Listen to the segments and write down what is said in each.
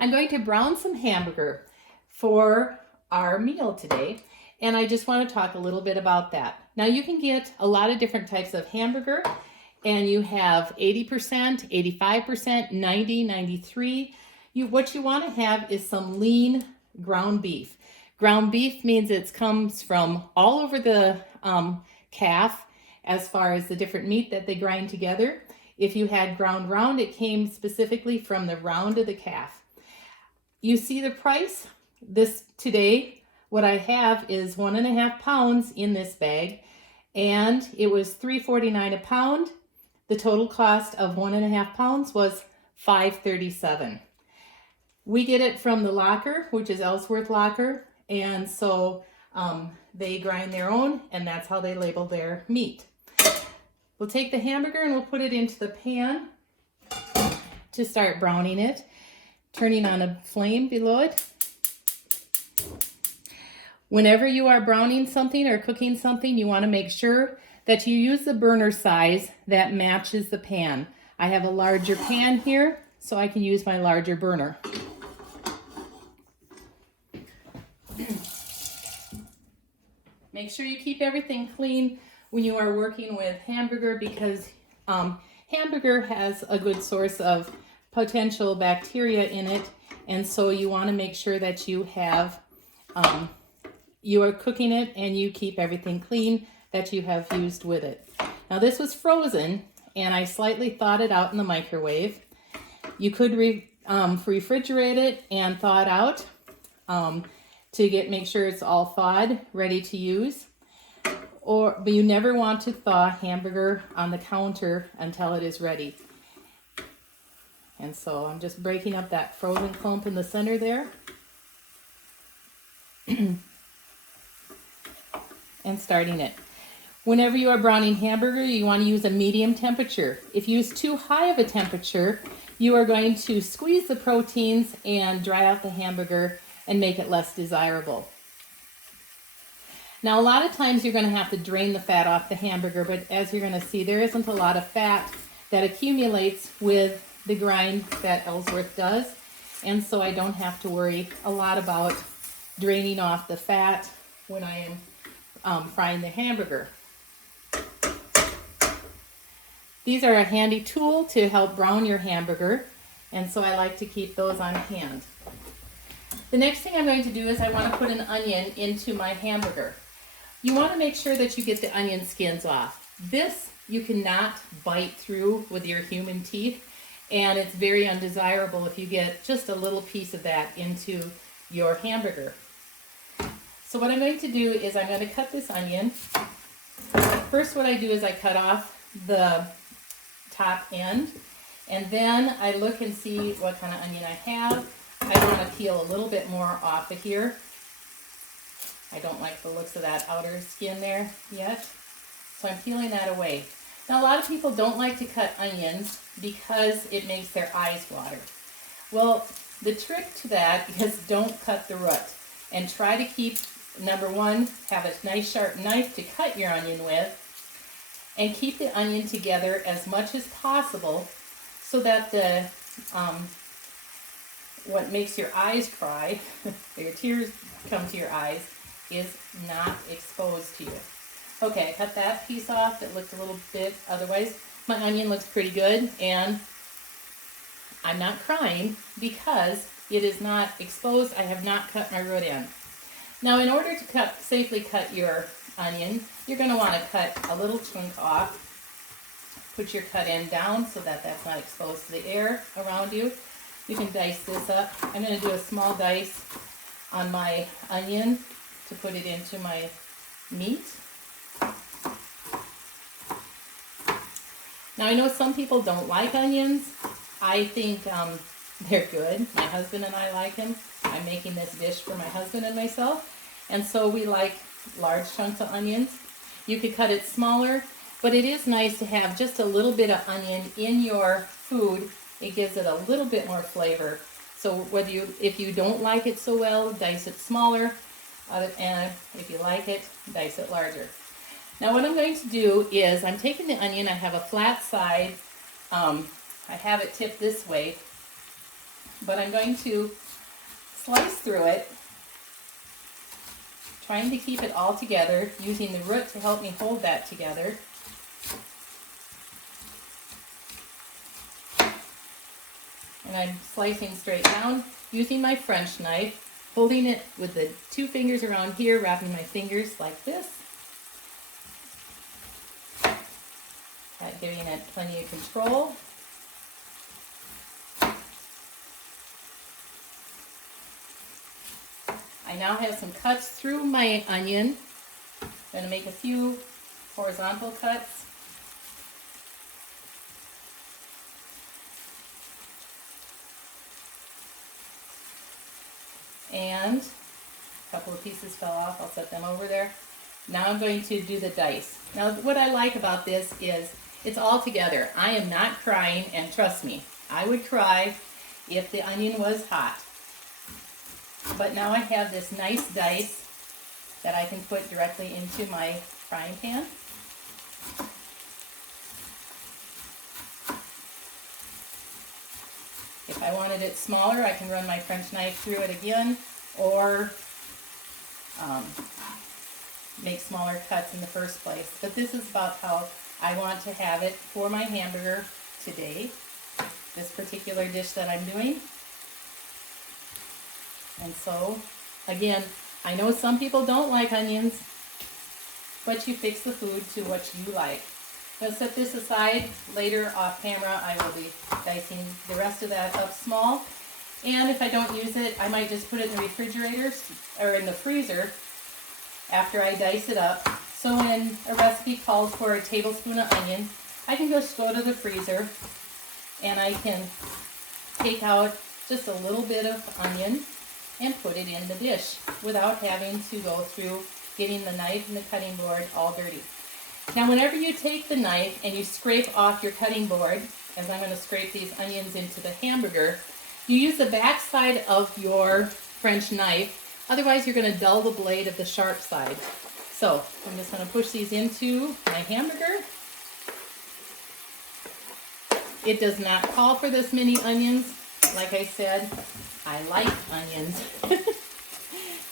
I'm going to brown some hamburger for our meal today, and I just want to talk a little bit about that. Now you can get a lot of different types of hamburger, and you have 80%, 85%, 90, 93. What you want to have is some lean ground beef. Ground beef means it comes from all over the calf as far as the different meat that they grind together. If you had ground round, it came specifically from the round of the calf. You see the price? This today, what I have is 1.5 pounds in this bag, and it was $3.49 a pound. The total cost of 1.5 pounds was $5.37. We get it from the locker, which is Ellsworth Locker, and so they grind their own, and that's how they label their meat. We'll take the hamburger and we'll put it into the pan to start browning it, turning on a flame below it. Whenever you are browning something or cooking something, you want to make sure that you use the burner size that matches the pan. I have a larger pan here, so I can use my larger burner. Make sure you keep everything clean when you are working with hamburger, because hamburger has a good source of potential bacteria in it, and so you want to make sure that you have you are cooking it and you keep everything clean that you have used with it. Now this was frozen, and I slightly thawed it out in the microwave. You could refrigerate it and thaw it out to make sure it's all thawed, ready to use. But you never want to thaw hamburger on the counter until it is ready. And so I'm just breaking up that frozen clump in the center there. And starting it. Whenever you are browning hamburger, you want to use a medium temperature. If you use too high of a temperature, you are going to squeeze the proteins and dry out the hamburger and make it less desirable. Now, a lot of times you're going to have to drain the fat off the hamburger, but as you're going to see, there isn't a lot of fat that accumulates with the grind that Ellsworth does, and so I don't have to worry a lot about draining off the fat when I am frying the hamburger. These are a handy tool to help brown your hamburger, and so I like to keep those on hand. The next thing I'm going to do is I want to put an onion into my hamburger. You want to make sure that you get the onion skins off. This you cannot bite through with your human teeth, and it's very undesirable if you get just a little piece of that into your hamburger. So what I'm going to do is I'm going to cut this onion. First, what I do is I cut off the top end, and then I look and see what kind of onion I have. I want to peel a little bit more off of here. I don't like the looks of that outer skin there yet, so I'm peeling that away. Now, a lot of people don't like to cut onions because it makes their eyes water. Well, the trick to that is don't cut the root, and try to keep, number one, have a nice sharp knife to cut your onion with, and keep the onion together as much as possible so that the what makes your eyes cry, your tears come to your eyes, is not exposed to you. Okay, I cut that piece off. It looked a little bit, otherwise my onion looks pretty good, and I'm not crying because it is not exposed. I have not cut my root end. Now, in order to safely cut your onion, you're going to want to cut a little chunk off. Put your cut end down so that that's not exposed to the air around you. You can dice this up. I'm going to do a small dice on my onion to put it into my meat. Now, I know some people don't like onions. I think they're good. My husband and I like them. I'm making this dish for my husband and myself, and so we like large chunks of onions. You could cut it smaller, but it is nice to have just a little bit of onion in your food. It gives it a little bit more flavor. So if you don't like it so well, dice it smaller, and if you like it, dice it larger. Now what I'm going to do is I'm taking the onion. I have a flat side. I have it tipped this way, but I'm going to slice through it, trying to keep it all together, using the root to help me hold that together. And I'm slicing straight down using my French knife, holding it with the 2 fingers around here, wrapping my fingers like this. That giving it plenty of control. I now have some cuts through my onion. I'm going to make a few horizontal cuts. And a couple of pieces fell off. I'll set them over there. Now I'm going to do the dice. Now what I like about this is it's all together. I am not crying, and trust me, I would cry if the onion was hot. But now I have this nice dice that I can put directly into my frying pan. If I wanted it smaller, I can run my French knife through it again, or make smaller cuts in the first place. But this is about how I want to have it for my hamburger today, this particular dish that I'm doing. And so, again, I know some people don't like onions, but you fix the food to what you like. I'm going to set this aside. Later off camera, I will be dicing the rest of that up small. And if I don't use it, I might just put it in the refrigerator or in the freezer after I dice it up. So when a recipe calls for a tablespoon of onion, I can just go to the freezer and I can take out just a little bit of onion and put it in the dish without having to go through getting the knife and the cutting board all dirty. Now whenever you take the knife and you scrape off your cutting board, as I'm going to scrape these onions into the hamburger, you use the back side of your French knife, otherwise you're going to dull the blade of the sharp side. So I'm just going to push these into my hamburger. It does not call for this many onions. Like I said, I like onions.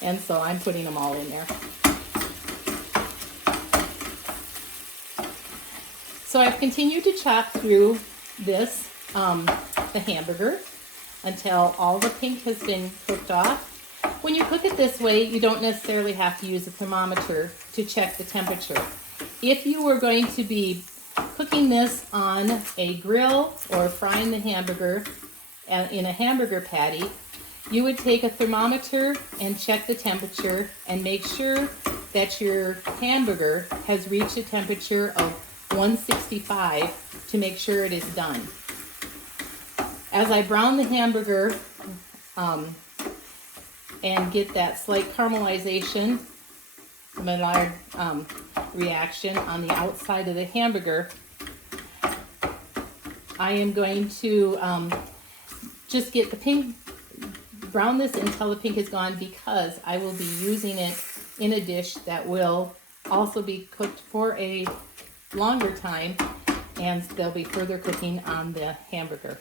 And so I'm putting them all in there. So I've continued to chop through this, the hamburger, until all the pink has been cooked off. When you cook it this way, you don't necessarily have to use a thermometer to check the temperature. If you were going to be cooking this on a grill or frying the hamburger in a hamburger patty, you would take a thermometer and check the temperature and make sure that your hamburger has reached a temperature of 165 to make sure it is done. As I brown the hamburger and get that slight caramelization, Maillard reaction on the outside of the hamburger, I am going to just get the pink, brown this until the pink is gone, because I will be using it in a dish that will also be cooked for a longer time, and there'll be further cooking on the hamburger.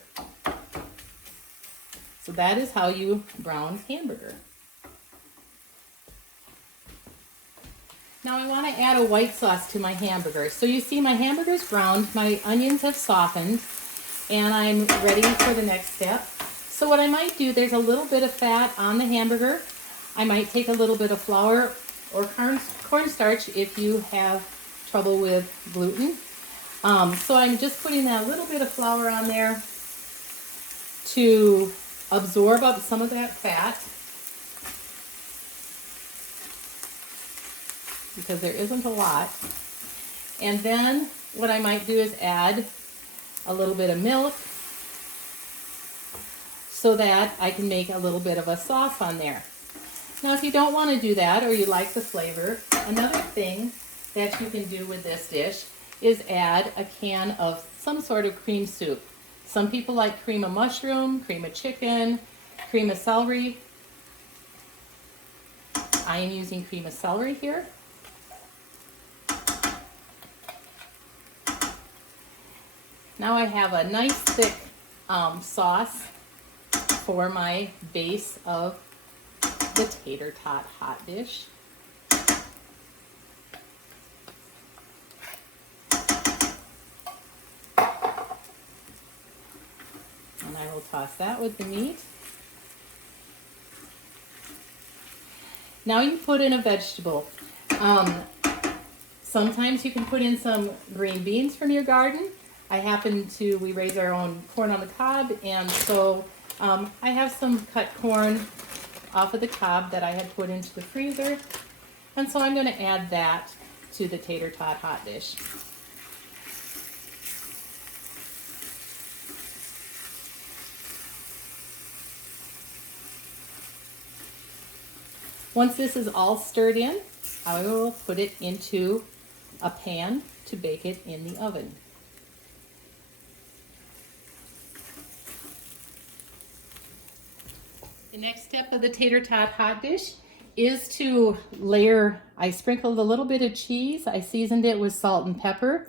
So that is how you brown hamburger. Now I want to add a white sauce to my hamburger. So you see my hamburger's browned, my onions have softened, and I'm ready for the next step. So what I might do, there's a little bit of fat on the hamburger. I might take a little bit of flour or cornstarch if you have trouble with gluten. So I'm just putting that little bit of flour on there to absorb up some of that fat, because there isn't a lot. And then what I might do is add a little bit of milk so that I can make a little bit of a sauce on there. Now if you don't want to do that, or you like the flavor, another thing that you can do with this dish is add a can of some sort of cream soup. Some people like cream of mushroom, cream of chicken, cream of celery. I am using cream of celery here. Now I have a nice thick sauce for my base of the tater tot hot dish. And I will toss that with the meat. Now you put in a vegetable. Sometimes you can put in some green beans from your garden. We raise our own corn on the cob, and so I have some cut corn off of the cob that I had put into the freezer, and so I'm going to add that to the tater tot hot dish. Once this is all stirred in, I will put it into a pan to bake it in the oven. The next step of the tater tot hot dish is to layer. I sprinkled a little bit of cheese. I seasoned it with salt and pepper.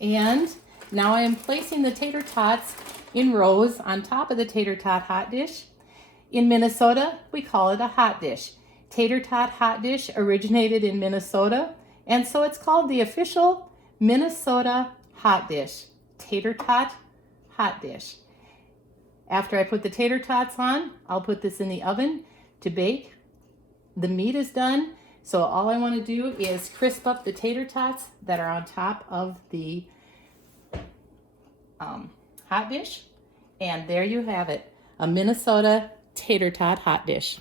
And now I am placing the tater tots in rows on top of the tater tot hot dish. In Minnesota, we call it a hot dish. Tater tot hot dish originated in Minnesota, and so it's called the official Minnesota hot dish, tater tot hot dish. After I put the tater tots on, I'll put this in the oven to bake. The meat is done, so all I want to do is crisp up the tater tots that are on top of the hot dish, and there you have it, a Minnesota tater tot hot dish.